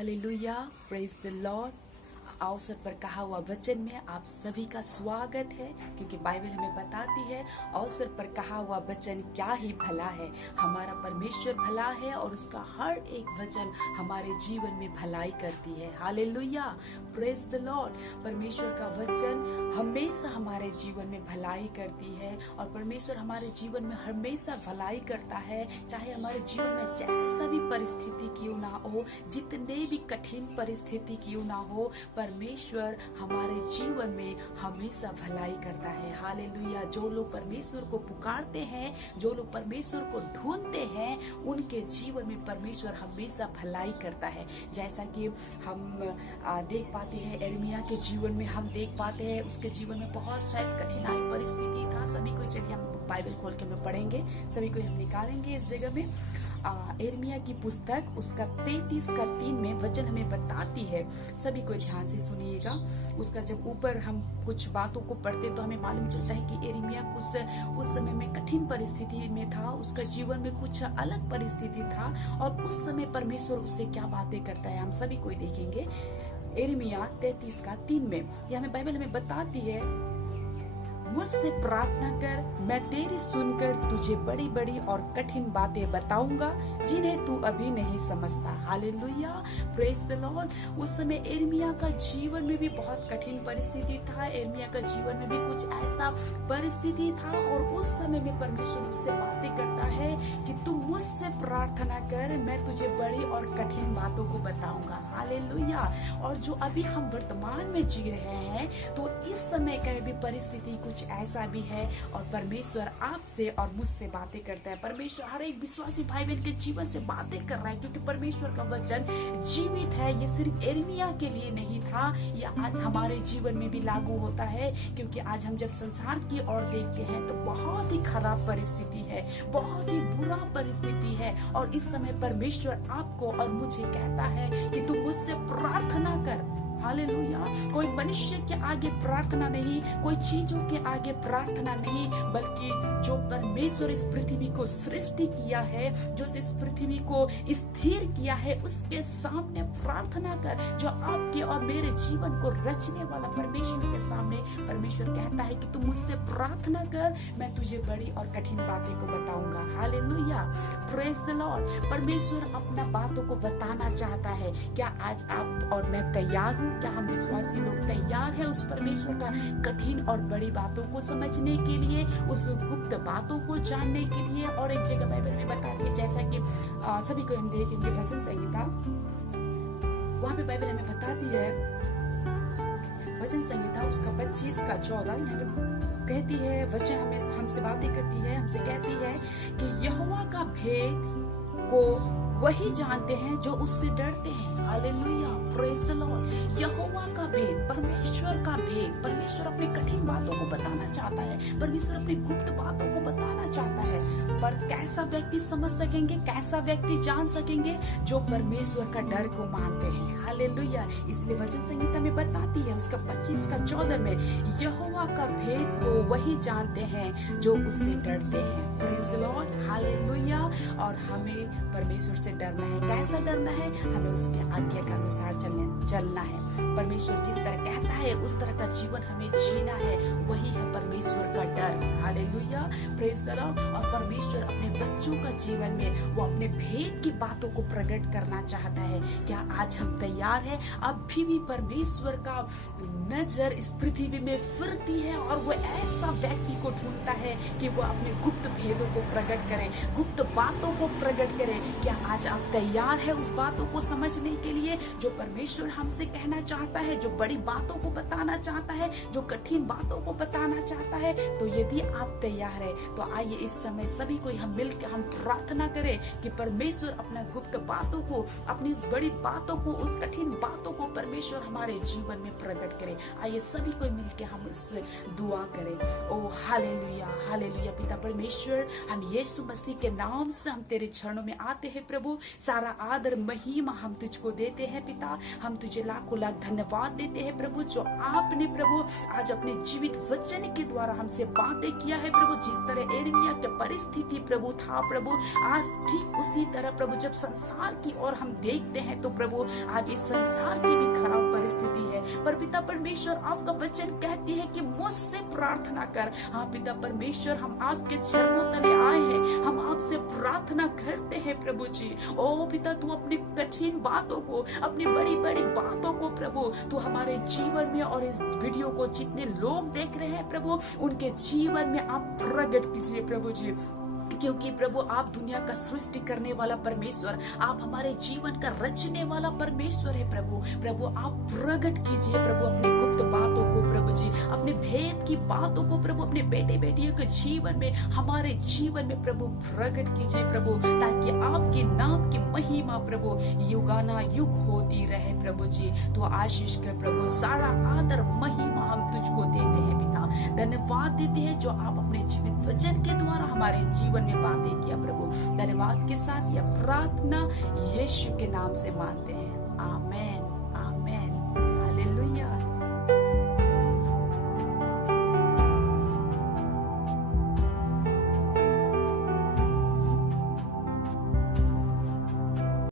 Hallelujah, praise the Lord. अवसर पर कहा हुआ वचन में आप सभी का स्वागत है, क्योंकि बाइबल हमें बताती है अवसर पर कहा हुआ वचन क्या ही भला है। हमारा परमेश्वर भला है और उसका हर एक वचन हमारे जीवन में भलाई करती है। Hallelujah, praise the Lord. परमेश्वर का वचन हमेशा हमारे जीवन में भलाई करती है और परमेश्वर हमारे जीवन में हमेशा भलाई करता है। चाहे हमारे जीवन में जैसा भी परिस्थिति क्यों ना हो, जितने भी कठिन परिस्थिति क्यों ना हो, परमेश्वर हमारे जीवन में हमेशा भलाई करता है। हालेलुया। जो लोग परमेश्वर को पुकारते हैं, जो लोग परमेश्वर को ढूंढते हैं, उनके जीवन में परमेश्वर हमेशा भलाई करता है। जैसा कि हम देख पाते हैं यिर्मयाह के जीवन में, हम देख पाते हैं उसके जीवन में बहुत शायद कठिनाई परिस्थिति था। सभी को चलिए हम बाइबल खोल के हम पढ़ेंगे, सभी को हम निकालेंगे इस जगह में। यिर्मयाह की पुस्तक उसका 33:3 में वचन हमें बताती है। सभी को ध्यान से सुनिएगा। उसका जब ऊपर हम कुछ बातों को पढ़ते तो हमें मालूम चलता है कि यिर्मयाह उस समय में कठिन परिस्थिति में था, उसका जीवन में कुछ अलग परिस्थिति था और उस समय परमेश्वर उससे क्या बातें करता है हम सभी को देखेंगे। यिर्मयाह 33:3 में यह हमें बाइबल हमें बताती है, मुझसे प्रार्थना कर, मैं तेरी सुनकर तुझे बड़ी बड़ी और कठिन बातें बताऊंगा जिन्हें तू अभी नहीं समझता। Hallelujah, praise the Lord. उस समय यिर्मयाह का जीवन में भी बहुत कठिन परिस्थिति था। यिर्मयाह का जीवन में भी कुछ ऐसा परिस्थिति था और उस समय में परमेश्वर उससे बातें करता है कि तू मुझसे प्रार्थना कर, मैं तुझे बड़ी और कठिन बातों को बताऊंगा। हालेलुया। और जो अभी हम वर्तमान में जी रहे हैं, तो इस समय का भी परिस्थिति कुछ ऐसा भी है और परमेश्वर आपसे और मुझसे बातें करता है। परमेश्वर हर एक विश्वासी भाई बहन के जीवन से बातें कर रहा है, क्योंकि परमेश्वर का वचन जीवित है। ये सिर्फ यिर्मयाह के लिए नहीं था, ये आज हमारे जीवन में भी लागू होता है। क्योंकि आज हम जब संसार की ओर देखते हैं तो बहुत ही खराब परिस्थिति है, बहुत ही बुरा परिस्थिति है और इस समय परमेश्वर आपको और मुझे कहता है कि तू मुझसे प्रार्थना कर। हालेलुया। कोई मनुष्य के आगे प्रार्थना नहीं, कोई चीजों के आगे प्रार्थना नहीं, बल्कि जो परमेश्वर इस पृथ्वी को सृष्टि किया है, जो इस पृथ्वी को स्थिर किया है, उसके सामने प्रार्थना कर। जो आपके और मेरे जीवन को रचने वाला परमेश्वर के सामने परमेश्वर कहता है कि तू मुझसे प्रार्थना कर, मैं तुझे बड़ी और कठिन बातें को बताऊंगा। Hallelujah, praise the Lord. परमेश्वर अपना बातों को बताना चाहता है। क्या आज आप और मैं तैयार हूँ? क्या हम विश्वासी लोग तैयार है उस परमेश्वर का कठिन और बड़ी बातों को समझने के लिए, उस गुप्त बातों को जानने के लिए? और एक जगह बाइबल में बताती है, जैसा कि सभी को हम देखेंगे वचन संहिता, वहां पे बाइबल हमें बताती है, वचन संहिता उसका 25:14 यहाँ पे कहती है, वचन हमें हमसे बातें करती है, हमसे कहती है कि यहोवा का भेद को वही जानते हैं जो उससे डरते हैं। Hallelujah, praise the lord. यहोवा का भेद, परमेश्वर का भेद, परमेश्वर अपनी कठिन बातों को बताना चाहता है, परमेश्वर अपनी गुप्त बातों को बताना चाहता है। पर कैसा व्यक्ति समझ सकेंगे, कैसा व्यक्ति जान सकेंगे? जो परमेश्वर का डर को मानते हैं। हालेलुया। इसलिए वचन संहिता में बताती है उसका 25:14 में, यहोवा का भेद को वही जानते हैं जो उससे डरते हैं। Praise the Lord. हालेलुया। और हमें परमेश्वर से डरना है। कैसा डरना है? हमें उसके आज्ञा के अनुसार चलना है। परमेश्वर जिस तरह कहता है उस तरह का जीवन हमें जीना है, वही है परमेश्वर का डर। Hallelujah, praise the Lord. और परमेश्वर अपने बच्चों का जीवन में वो अपने भेद की बातों को प्रकट करना चाहता है। क्या आज हम तैयार हैं? अभी भी परमेश्वर का नजर इस पृथ्वी में फिरती है और वो ऐसा व्यक्ति को ढूंढता है कि वो अपने गुप्त भेदों को प्रकट करे, गुप्त बातों को प्रकट करे। क्या आज आप तैयार है उस बातों को समझने के लिए जो परमेश्वर हमसे कहना चाहता है, जो बड़ी बातों को बताना चाहता है, जो कठिन बातों को बताना चाहता है? तो यदि आप तैयार है तो आइए इस समय सभी को हम मिलकर हम प्रार्थना करें कि परमेश्वर अपना गुप्त बातों को, अपनी उस बड़ी बातों को, उस कठिन बातों को परमेश्वर हमारे जीवन में प्रकट करे। आइए सभी को मिलकर हम उससे दुआ करें। ओ हालेलुया, हालेलुया। पिता परमेश्वर, हम यीशु मसीह के नाम से हम तेरे चरणों में आते हैं प्रभु। सारा आदर महिमा हम तुझको देते हैं पिता। हम तुझे लाखों लाख धन्यवाद देते हैं प्रभु, जो आपने प्रभु आज अपने जीवित वचन के द्वारा द्वारा हमसे बातें किया है प्रभु। जिस तरह एर्मिया के परिस्थिति प्रभु था प्रभु, आज ठीक उसी तरह प्रभु जब संसार की ओर हम देखते हैं तो प्रभु आज इस संसार की भी खराब परिस्थिति है। पर पिता परमेश्वर आपका वचन कहती है कि मुझसे प्रार्थना कर। हाँ पिता परमेश्वर, हम आपके चरणों तले आए हैं, हम आपसे प्रार्थना करते हैं प्रभु जी। ओ पिता, तू अपनी कठिन बातों को, अपनी बड़ी बड़ी बातों को प्रभु तू हमारे जीवन में और इस वीडियो को जितने लोग देख रहे हैं प्रभु, उनके जीवन में आप प्रकट कीजिए प्रभु जी। क्योंकि प्रभु आप दुनिया का सृष्टि करने वाला परमेश्वर, आप हमारे जीवन का रचने वाला परमेश्वर है प्रभु। प्रभु आप प्रकट कीजिए प्रभु अपने गुप्त बातों को प्रभु जी, अपने भेद की बातों को प्रभु अपने बेटे बेटियों के जीवन में, हमारे जीवन में प्रभु प्रकट कीजिए प्रभु, ताकि आपके नाम की महिमा प्रभु युगाना युग होती रहे प्रभु जी। तो आशीष कर प्रभु, सारा आदर महिमा हम तुझको देते हैं पिता। धन्यवाद देते हैं जो आप अपने जीवित वचन के द्वारा हमारे जीवन में बातें किया प्रभु। धन्यवाद के साथ यह प्रार्थना यीशु के नाम से मानते हैं, आमीन।